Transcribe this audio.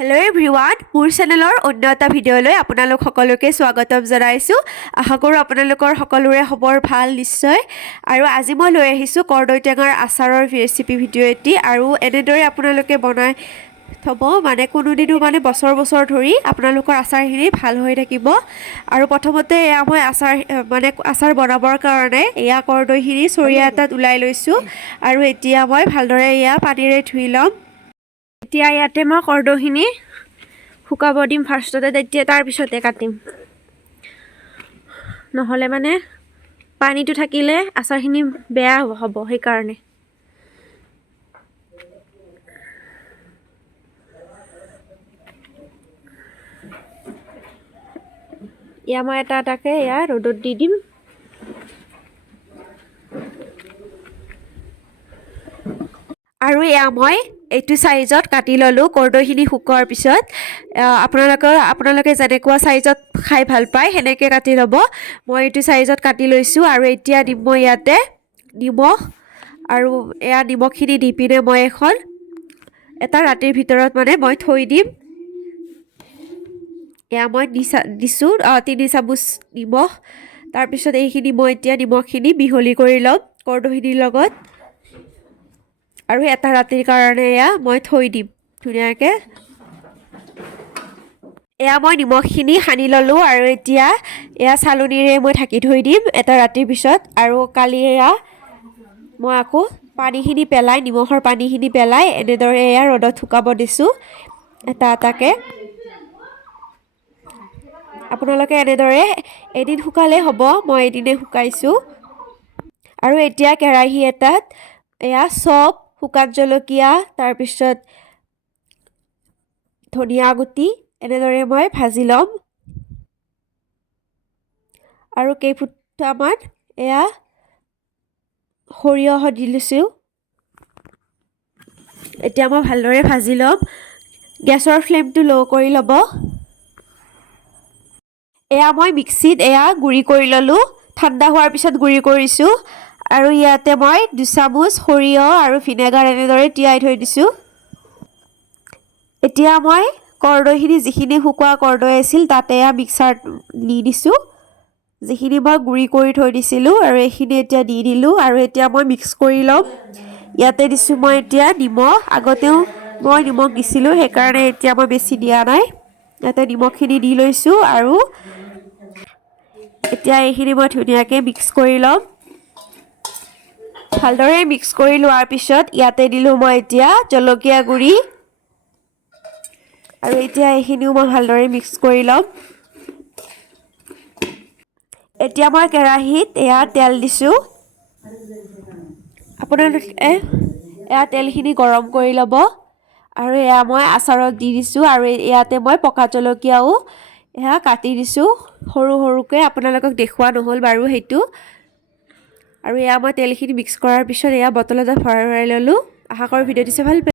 Hello' everyone, মোৰ চেনেলৰ অন্য এটা ভিডিঅ'লৈ আপোনালোক সকলোকে স্বাগতম জনাইছোঁ। আশা কৰোঁ আপোনালোকৰ সকলোৰে খবৰ ভাল নিশ্চয়। আৰু আজি মই লৈ আহিছোঁ কৰ্দৈ টেঙাৰ আচাৰৰ ৰেচিপি ভিডিঅ' এটি। আৰু এনেদৰে আপোনালোকে বনাই থ'ব, কোনোদিনো বছৰ ধৰি আপোনালোকৰ আচাৰখিনি ভাল হৈ থাকিব। আৰু প্ৰথমতে এয়া মই আচাৰ বনাবৰ কাৰণে এয়া কৰ্দৈখিনি চৰিয়া এটাত ওলাই লৈছোঁ। আৰু এতিয়া মই ভালদৰে এয়া পানীৰে ধুই ল'ম। এতিয়া ইয়াতে মই কৰ্দৈখিনি শুকাব দিম ফাৰ্ষ্টতে, তাৰপিছতে কাটিম। নহ'লে পানীটো থাকিলে আচাৰখিনি বেয়া হ'ব, সেইকাৰণে। এয়া মই এটা এটাকৈ ৰ'দত দি দিম। আৰু এয়া মই এইটো চাইজত কাটি ল'লোঁ কৰ্দৈখিনি শুকোৱাৰ পিছত। আপোনালোকে যেনেকুৱা চাইজত খাই ভাল পায় সেনেকৈ কাটি ল'ব। মই এইটো চাইজত কাটি লৈছোঁ। আৰু এতিয়া দিম মই ইয়াতে নিমখ। আৰু এয়া নিমখখিনি দি পিনে মই এটা ৰাতিৰ ভিতৰত মই থৈ দিম। এয়া মই দিছোঁ 3 চামুচ নিমখ। তাৰপিছত এইখিনি মই এতিয়া নিমখখিনি মিহলি কৰি ল'ম কৰ্দৈখিনিৰ লগত। আৰু এটা ৰাতিৰ কাৰণে এয়া মই থৈ দিম ধুনীয়াকৈ। এয়া মই নিমখখিনি সানি ল'লোঁ। আৰু এতিয়া এয়া চালনীৰে মই ঢাকি থৈ দিম এটা ৰাতিৰ পিছত। আৰু কালি এয়া মই আকৌ নিমখৰ পানীখিনি পেলাই এনেদৰে এয়া ৰ'দত শুকাব দিছোঁ এটা এটাকৈ। আপোনালোকে এনেদৰে এদিন শুকালেই হ'ব, মই এদিনে শুকাইছোঁ। আৰু এতিয়া কেৰাহী এটাত এয়া চপ, শুকান জলকীয়া, তাৰপিছত ধনিয়া গুটি এনেদৰে মই ভাজি ল'ম। আৰু কেইফুটামান এয়া সৰিয়হ দি লৈছোঁ। এতিয়া মই ভালদৰে ভাজি ল'ম। গেছৰ ফ্লেমটো ল' কৰি ল'ব। এয়া মই মিক্সিত গুড়ি কৰি ল'লোঁ, ঠাণ্ডা হোৱাৰ পিছত গুড়ি কৰিছোঁ। আৰু ইয়াতে মই 2 চামুচ সৰিয়হ আৰু ভিনেগাৰ এনেদৰে তিয়াই থৈ দিছোঁ। এতিয়া মই কৰ্দৈখিনি যিখিনি শুকোৱা কৰ্দৈ আছিল তাতে মিক্সাৰত দি দিছোঁ, যিখিনি মই গুড়ি কৰি থৈ দিছিলোঁ। আৰু এইখিনি এতিয়া দি দিলোঁ। আৰু এতিয়া মই মিক্স কৰি ল'ম। ইয়াতে দিছোঁ মই এতিয়া নিমখ। আগতেও মই নিমখ দিছিলোঁ, সেইকাৰণে এতিয়া মই বেছি দিয়া নাই। ইয়াতে নিমখখিনি দি লৈছোঁ। আৰু এতিয়া এইখিনি মই ধুনীয়াকৈ মিক্স কৰি ল'ম। ভালদৰে মিক্স কৰি লোৱাৰ পিছত ইয়াতে দিলোঁ মই এতিয়া জলকীয়া গুড়ি। আৰু এতিয়া এইখিনিও মই ভালদৰে মিক্স কৰি ল'ম। এতিয়া মই কেৰাহীত তেল দিছোঁ। আপোনালোকে তেলখিনি গৰম কৰি ল'ব। আৰু এয়া মই আচাৰত দি দিছোঁ। আৰু ইয়াতে মই পকা জলকীয়াও কাটি দিছোঁ সৰু সৰুকৈ, আপোনালোকক দেখুওৱা নহ'ল বাৰু সেইটো। আৰু এয়া মই তেলখিনি মিক্স কৰাৰ পিছত এয়া বটল এটাত ভৰাই ল'লোঁ। আশা কৰোঁ ভিডিঅ'টো চাই ভাল পাইছে।